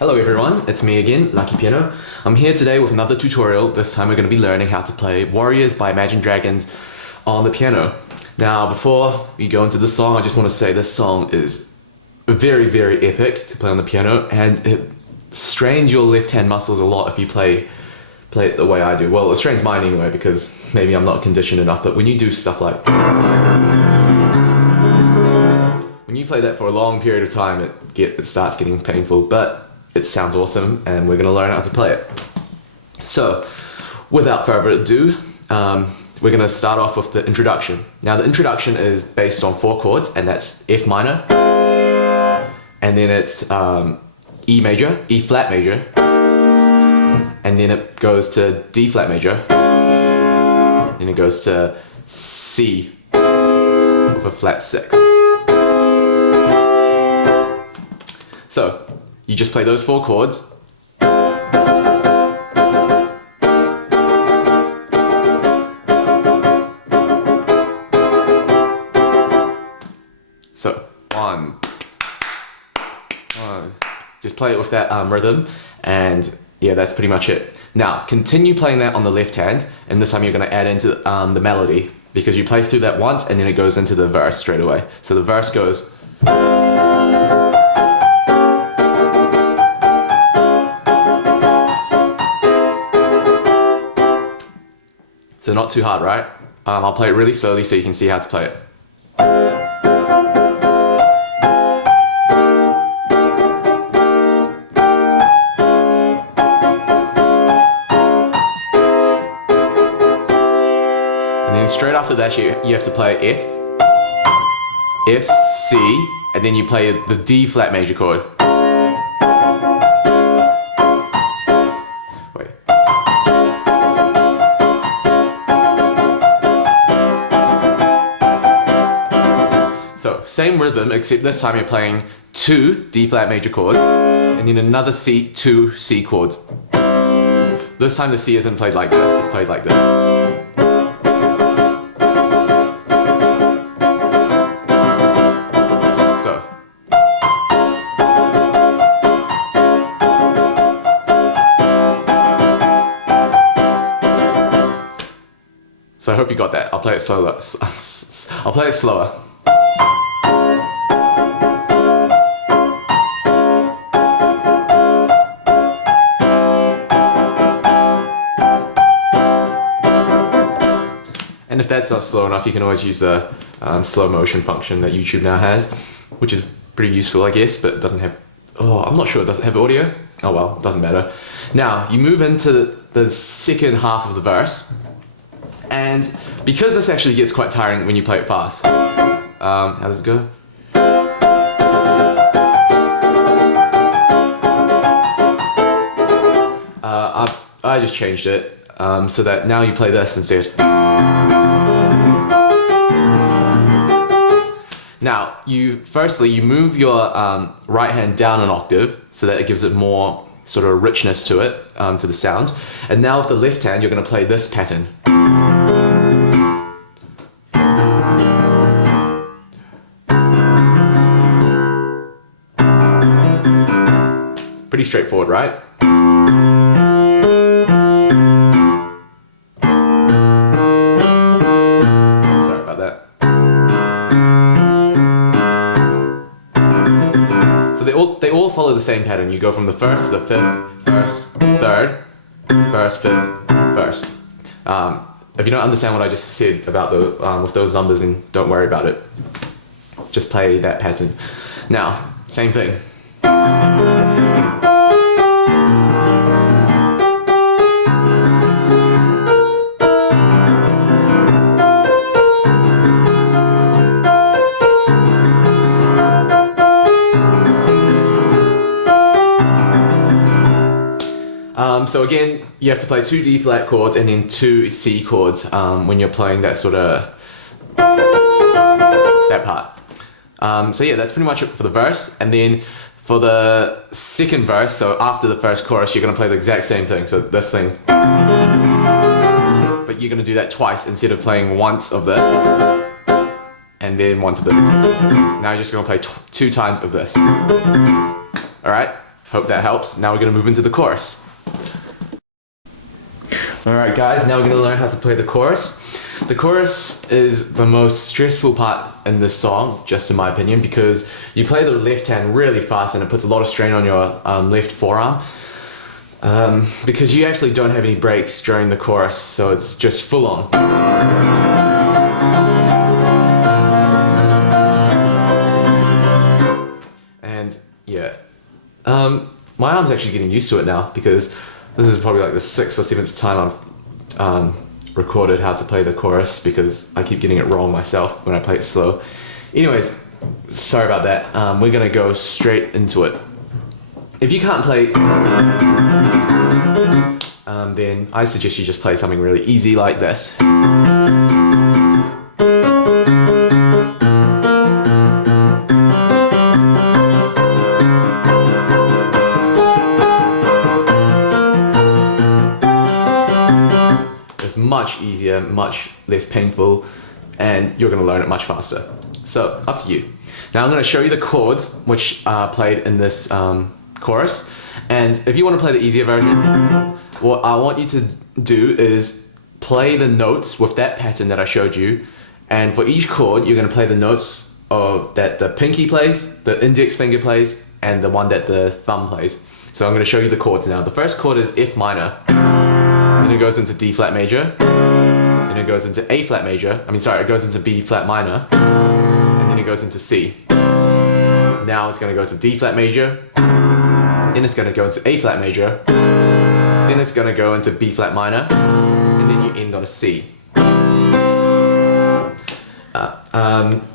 Hello everyone, it's me again, Lucky Piano. I'm here today with another tutorial. This time we're going to be learning how to play Warriors by Imagine Dragons on the piano. Now before we go into the song, I just want to say this song is very, very epic to play on the piano, and it strains your left hand muscles a lot if you play it the way I do. Well, it strains mine anyway because maybe I'm not conditioned enough, but when you do stuff like... when you play that for a long period of time, it starts getting painful, but it sounds awesome, and we're going to learn how to play it. So, without further ado, we're going to start off with the introduction. Now, the introduction is based on 4 chords, and that's F minor, and then it's E major, E flat major, and then it goes to D flat major, then it goes to C with a flat 6. So, you just play those 4 chords. So, one. Just play it with that rhythm, and yeah, that's pretty much it. Now, continue playing that on the left hand, and this time you're going to add into the melody, because you play through that once, and then it goes into the verse straight away. So the verse goes... So not too hard, right? I'll play it really slowly so you can see how to play it. And then straight after that you have to play F, C, and then you play the D flat major chord. So, same rhythm, except this time you're playing 2 D flat major chords, and then another 2 C chords. This time the C isn't played like this, it's played like this. So I hope you got that. I'll play it slower. I'll play it slower. And if that's not slow enough, you can always use the slow motion function that YouTube now has, which is pretty useful, I guess, but it doesn't have... Oh, I'm not sure it doesn't have audio. Oh well, doesn't matter. Now, you move into the second half of the verse, and because this actually gets quite tiring when you play it fast. How does it go? I just changed it so that now you play this instead. Now, firstly you move your right hand down an octave so that it gives it more sort of richness to it, to the sound. And now with the left hand you're going to play this pattern. Pretty straightforward, right? Sorry about that. So they all follow the same pattern. You go from the first to the fifth, first, third, first, fifth, first. If you don't understand what I just said about with those numbers, then don't worry about it. Just play that pattern. Now, same thing. So again, you have to play 2 D flat chords and then 2 C chords when you're playing that sort of that part. So yeah, that's pretty much it for the verse. And then for the second verse, so after the first chorus, you're going to play the exact same thing. So this thing, but you're going to do that twice instead of playing once of this and then once of this. Now you're just going to play 2 times of this. All right. Hope that helps. Now we're gonna move into the chorus. Alright guys, now we're gonna learn how to play the chorus. The chorus is the most stressful part in this song, just in my opinion, because you play the left hand really fast and it puts a lot of strain on your left forearm. Because you actually don't have any breaks during the chorus, so it's just full on. And yeah, my arm's actually getting used to it now, because this is probably like the 6th or 7th time I've recorded how to play the chorus, because I keep getting it wrong myself when I play it slow. Anyways, sorry about that. We're gonna go straight into it. If you can't play, then I suggest you just play something really easy like this. It's much easier, much less painful, and you're going to learn it much faster. So, up to you. Now I'm going to show you the chords which are played in this chorus, and if you want to play the easier version, what I want you to do is play the notes with that pattern that I showed you, and for each chord you're going to play the notes of that the pinky plays, the index finger plays, and the one that the thumb plays. So I'm going to show you the chords now. The first chord is F minor, then it goes into D flat major, then it goes into A flat major, it goes into B flat minor, and then it goes into C. Now it's going to go to D flat major, then it's going to go into A flat major, then it's going to go into B flat minor, and then you end on a C.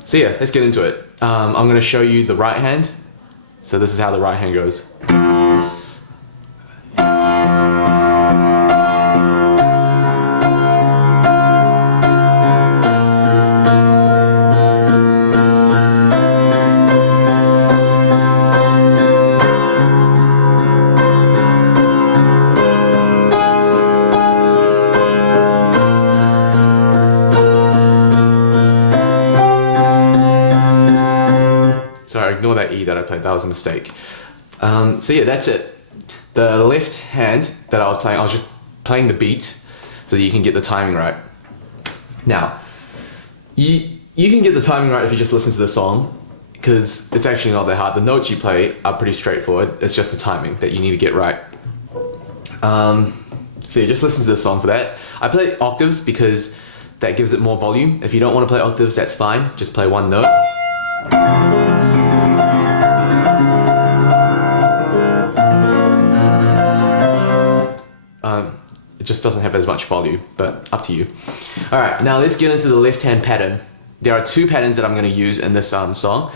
So yeah, let's get into it. I'm going to show you the right hand. So this is how the right hand goes. Sorry, ignore that E that I played, that was a mistake. So yeah, that's it. The left hand that I was just playing the beat so that you can get the timing right. Now, you can get the timing right if you just listen to the song, because it's actually not that hard. The notes you play are pretty straightforward, it's just the timing that you need to get right. So yeah, just listen to the song for that. I play octaves because that gives it more volume. If you don't want to play octaves, that's fine, just play one note. It just doesn't have as much volume, but up to you. Alright, now let's get into the left hand pattern. There are 2 patterns that I'm going to use in this song,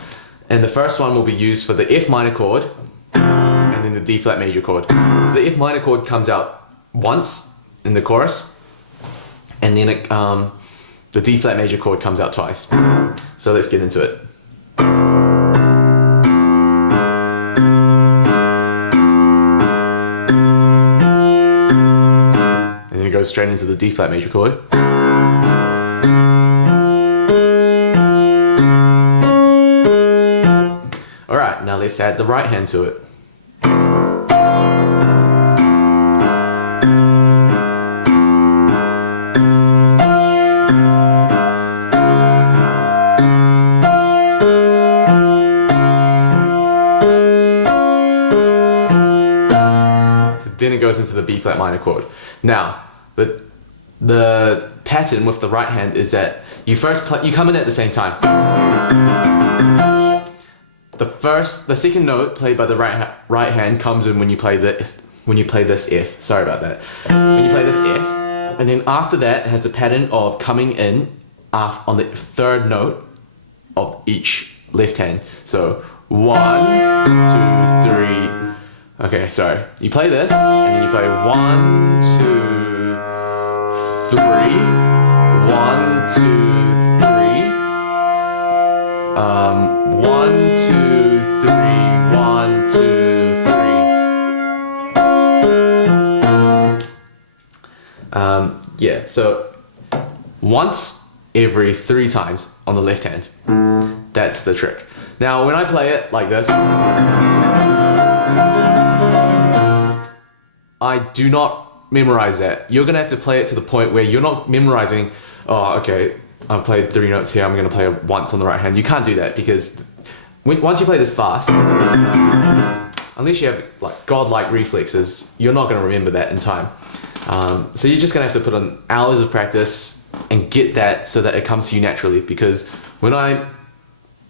and the first one will be used for the F minor chord and then the D flat major chord. So the F minor chord comes out once in the chorus, and then the D flat major chord comes out twice. So let's get into it. Goes straight into the D flat major chord. Alright, now let's add the right hand to it. So then it goes into the B flat minor chord. Now, the pattern with the right hand is that you come in at the same time. The second note played by the right hand comes in when you play this F. Sorry about that. When you play this F, and then after that it has a pattern of coming in on the third note of each left hand. So 1, 2, 3. Okay, sorry. You play this, and then you play 1, 2, 3, 1, 2, 3, 1, 2, 3, 1, 2, 3. Yeah, so once every 3 times on the left hand. That's the trick. Now, when I play it like this, I, do not memorize that. You're gonna have to play it to the point where you're not memorizing, oh, okay, I've played 3 notes here, I'm gonna play it once on the right hand. You can't do that because once you play this fast, unless you have like godlike reflexes, you're not gonna remember that in time. So you're just gonna have to put on hours of practice and get that so that it comes to you naturally. Because when I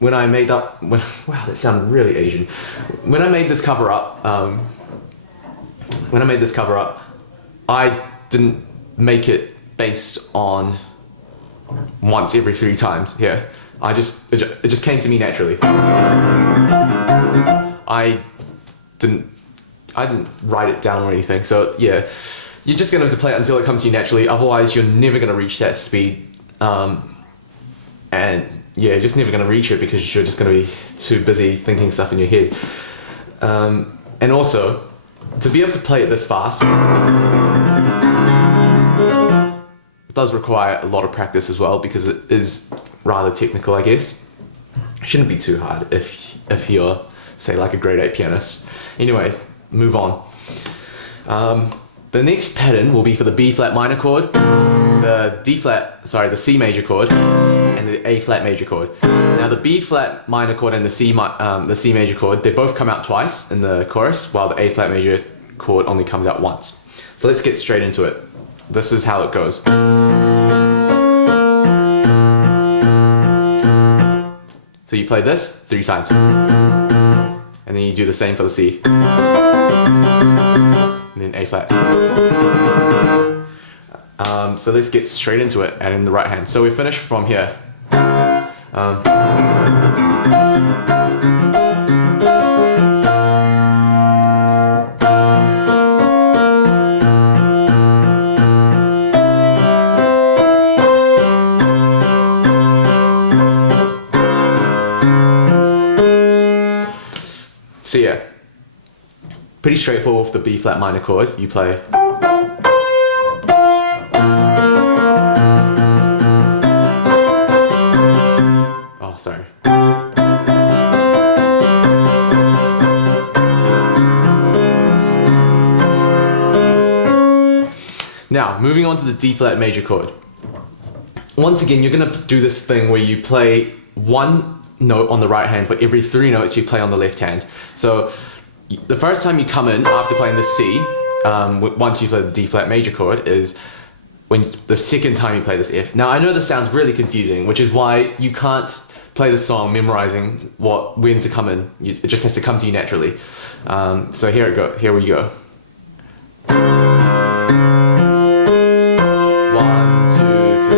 made up, wow, that sounded really Asian. When I made this cover up, I didn't make it based on once every 3 times here. It just came to me naturally. I didn't write it down or anything. So yeah, you're just gonna have to play it until it comes to you naturally. Otherwise, you're never gonna reach that speed. And yeah, you're just never gonna reach it because you're just gonna be too busy thinking stuff in your head. And also, to be able to play it this fast, it does require a lot of practice as well because it is rather technical, I guess. It shouldn't be too hard if you're, say, like a grade 8 pianist. Anyways, move on. The next pattern will be for the B flat minor chord, the C major chord, and the A flat major chord. Now the B flat minor chord and the C major chord, they both come out twice in the chorus, while the A flat major chord only comes out once. So let's get straight into it. This is how it goes. So you play this 3 times, and then you do the same for the C, and then A flat. So let's get straight into it, and in the right hand. So we finish from here. So yeah, pretty straightforward with the B flat minor chord. You play. Oh, sorry. Now, moving on to the D flat major chord. Once again, you're gonna do this thing where you play 1 note on the right hand for every 3 notes you play on the left hand. So the first time you come in after playing the C, once you play the D flat major chord, is when the second time you play this F. Now I know this sounds really confusing, which is why you can't play the song memorizing when to come in. It just has to come to you naturally. So here we go. 1, 2, 3.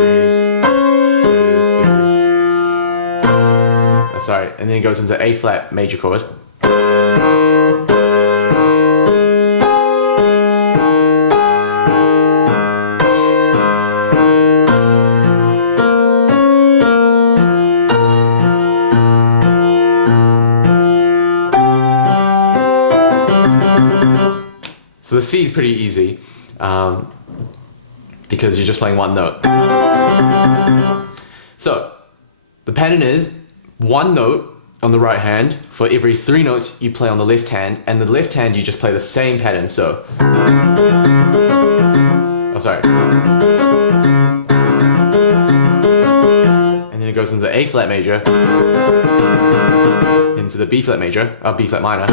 Sorry, and then it goes into A flat major chord. So the C is pretty easy because you're just playing 1 note. So the pattern is 1 note on the right hand for every 3 notes you play on the left hand, and the left hand you just play the same pattern. So, oh sorry, and then it goes into the A flat major, into the B flat major, B flat minor.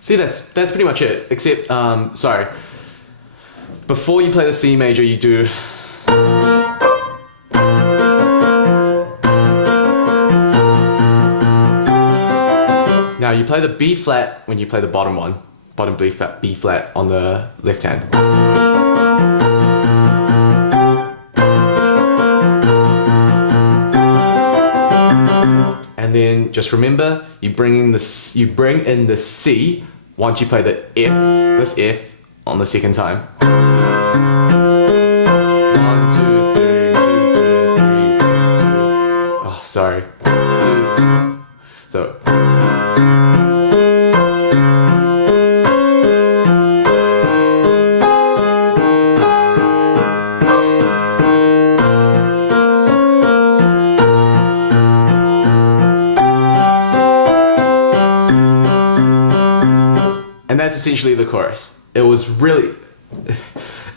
See, that's pretty much it, except, sorry, before you play the C major, you do now you play the B flat when you play the bottom B flat on the left hand. And then just remember, you bring in the C once you play the F, this F, on the second time. 1, 2, 3, 2, 2, 3, 2. Oh, sorry. 2. So. that's essentially the chorus. It was really,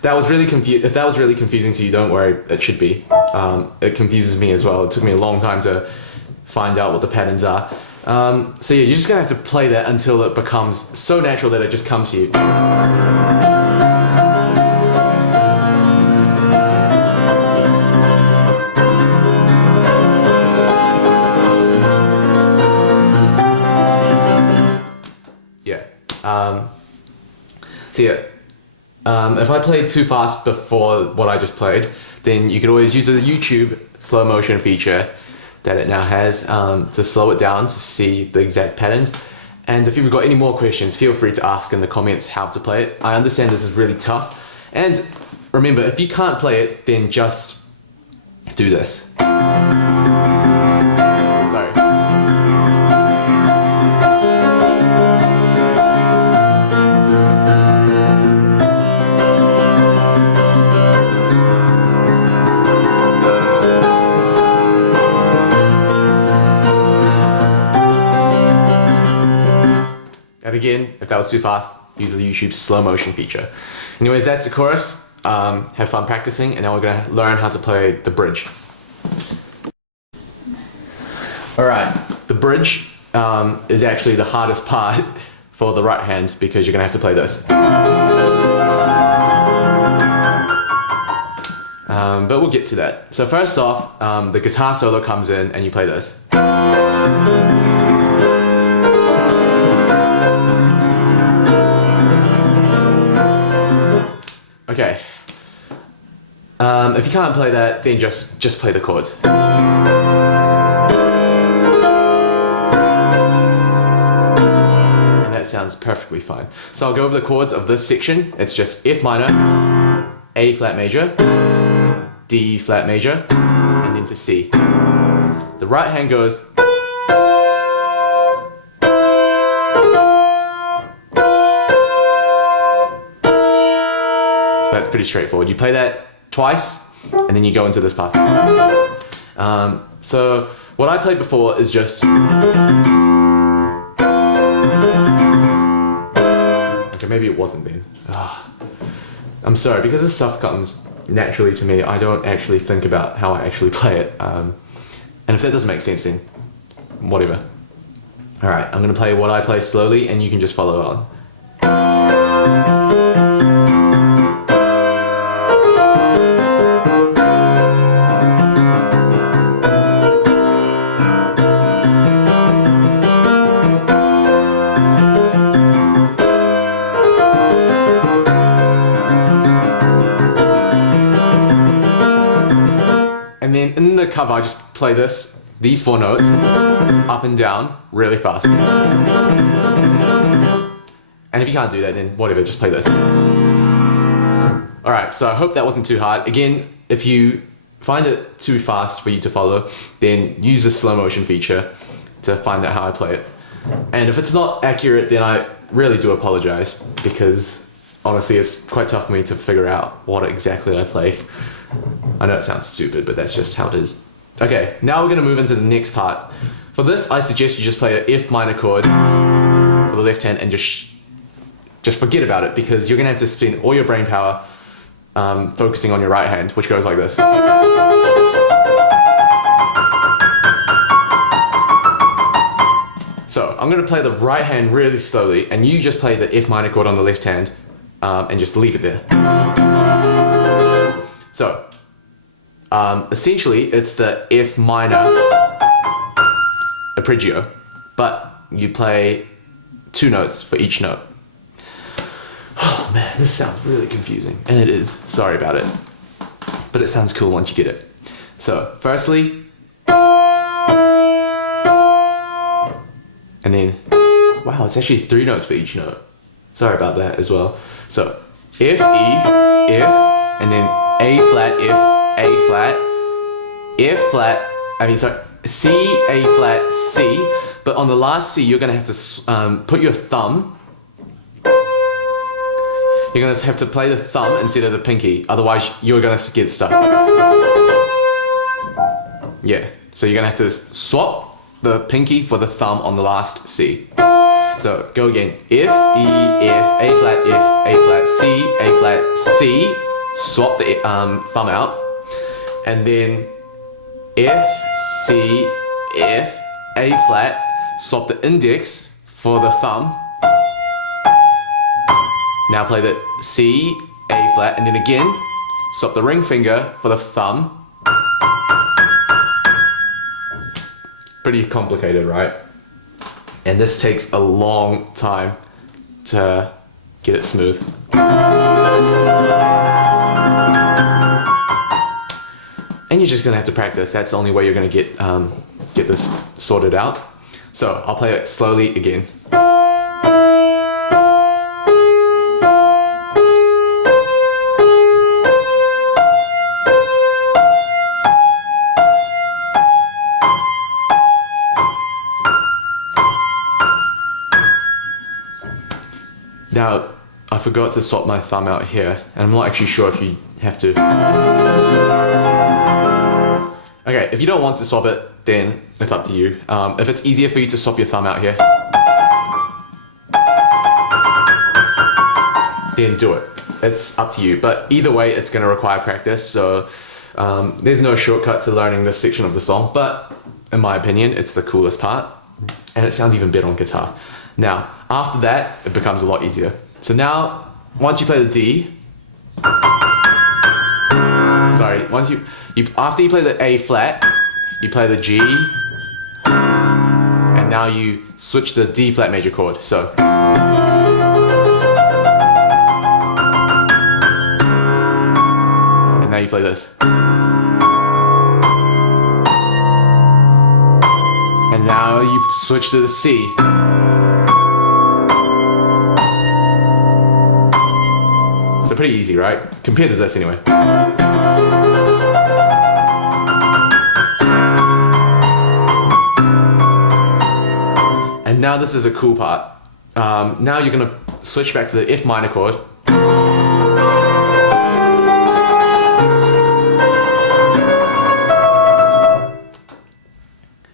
that was really if that was really confusing to you, don't worry, it should be. It confuses me as well. It took me a long time to find out what the patterns are. So yeah, you're just gonna have to play that until it becomes so natural that it just comes to you. So yeah, if I played too fast before what I just played, then you could always use the YouTube slow motion feature that it now has to slow it down to see the exact patterns. And if you've got any more questions, feel free to ask in the comments how to play it. I understand this is really tough. And remember, if you can't play it, then just do this. Sorry. And again, if that was too fast, use the YouTube slow motion feature. Anyways, that's the chorus. Have fun practicing, and now we're gonna learn how to play the bridge. Alright, the bridge is actually the hardest part for the right hand because you're gonna have to play this. But we'll get to that. So first off, the guitar solo comes in and you play this. Okay. If you can't play that, then just play the chords. And that sounds perfectly fine. So I'll go over the chords of this section. It's just F minor, A flat major, D flat major, and then to C. The right hand goes. So that's pretty straightforward. You play that twice, and then you go into this part. So what I played before is just. Okay, maybe it wasn't then. I'm sorry, because this stuff comes naturally to me, I don't actually think about how I actually play it. And if that doesn't make sense, then whatever. Alright, I'm gonna play what I play slowly, and you can just follow on. And then in the cover, I just play these 4 notes, up and down, really fast. And if you can't do that, then whatever, just play this. Alright, so I hope that wasn't too hard. Again, if you find it too fast for you to follow, then use the slow motion feature to find out how I play it. And if it's not accurate, then I really do apologize, because honestly, it's quite tough for me to figure out what exactly I play. I know it sounds stupid, but that's just how it is. Okay, now we're going to move into the next part. For this, I suggest you just play an F minor chord for the left hand and just forget about it, because you're going to have to spend all your brain power focusing on your right hand, which goes like this. So I'm going to play the right hand really slowly, and you just play the F minor chord on the left hand and just leave it there. So, essentially, it's the F minor arpeggio, but you play 2 notes for each note. Oh man, this sounds really confusing, and it is. Sorry about it. But it sounds cool once you get it. So, firstly, and then, wow, it's actually 3 notes for each note. Sorry about that as well. So, F, E, F, and then A flat, F, A flat, C, A flat, C, but on the last C, you're gonna have to put your thumb. You're gonna have to play the thumb instead of the pinky, otherwise you're gonna get stuck. Yeah, so you're gonna have to swap the pinky for the thumb on the last C. So go again. If, E, if, A flat, C, A flat, C. Swap the thumb out. And then F, C, F, A flat. Swap the index for the thumb. Now play the C, A flat, and then again, swap the ring finger for the thumb. Pretty complicated, right? And this takes a long time to get it smooth. And you're just gonna have to practice. That's the only way you're gonna get this sorted out. So I'll play it slowly again. Now, I forgot to swap my thumb out here, and I'm not actually sure if you have to. Okay, if you don't want to swap it, then it's up to you. If it's easier for you to swap your thumb out here, then do it. It's up to you, but either way, it's gonna require practice, so there's no shortcut to learning this section of the song, but in my opinion, it's the coolest part, and it sounds even better on guitar. Now, after that, it becomes a lot easier. So now, once you play the D, after you play the A flat, you play the G, and now you switch to the D flat major chord. So, and now you play this. And now you switch to the C. So pretty easy, right? Compared to this anyway. And now this is a cool part. Now you're gonna switch back to the F minor chord.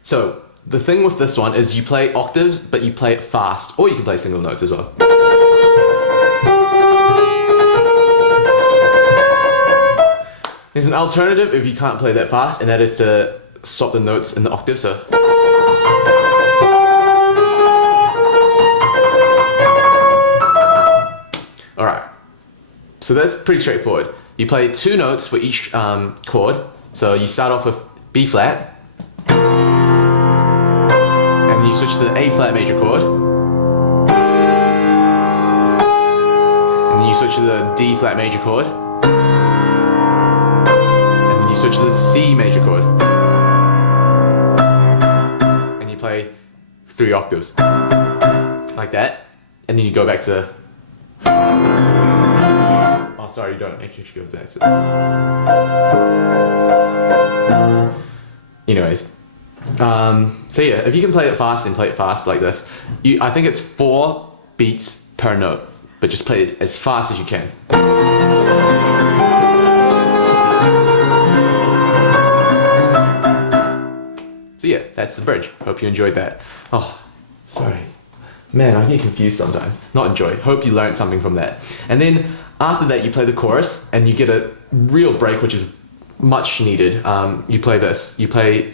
So the thing with this one is you play octaves, but you play it fast, or you can play single notes as well. There's an alternative if you can't play that fast, and that is to swap the notes in the octave. So, all right. So that's pretty straightforward. You play 2 notes for each chord. So you start off with B flat, and then you switch to the A flat major chord, and then you switch to the D flat major chord. You switch to the C major chord, and you play 3 octaves, like that, and then you go back to, oh sorry, you don't actually go back to, anyways, so yeah, if you can play it fast, and play it fast like this, I think it's 4 beats per note, but just play it as fast as you can. So yeah, that's the bridge. Hope you enjoyed that. Oh, sorry. Man, I get confused sometimes. Not enjoy. Hope you learned something from that. And then after that, you play the chorus, and you get a real break, which is much needed. You play this. You play...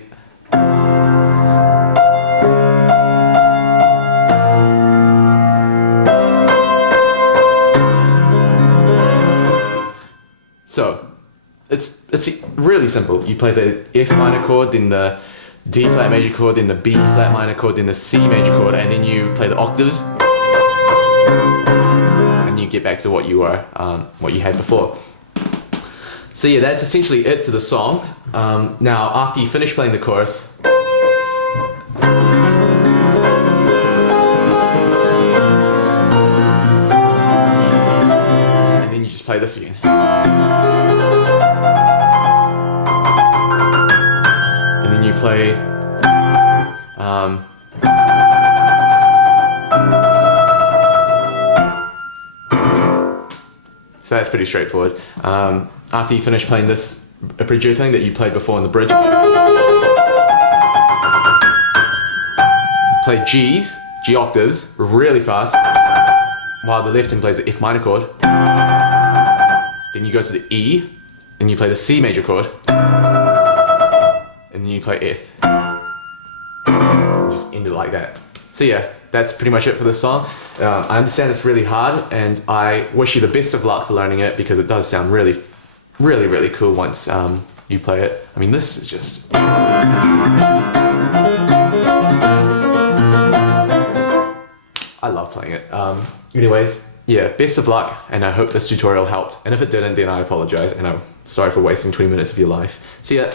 So, it's really simple. You play the F minor chord, then the D flat major chord, then the B flat minor chord, then the C major chord, and then you play the octaves, and you get back to what you had before. So yeah, that's essentially it to the song. Now, after you finish playing the chorus, and then you just play this again. You play so that's pretty straightforward. After you finish playing this arpeggio thing that you played before in the bridge, play G's, G octaves really fast, while the left hand plays the F minor chord. Then you go to the E, and you play the C major chord, and then you play F. Just end it like that. So yeah, that's pretty much it for this song. I understand it's really hard, and I wish you the best of luck for learning it, because it does sound really, really, really cool once you play it. I mean, this is just... I love playing it. Anyways, yeah, best of luck, and I hope this tutorial helped. And if it didn't, then I apologize, and I'm sorry for wasting 20 minutes of your life. See ya.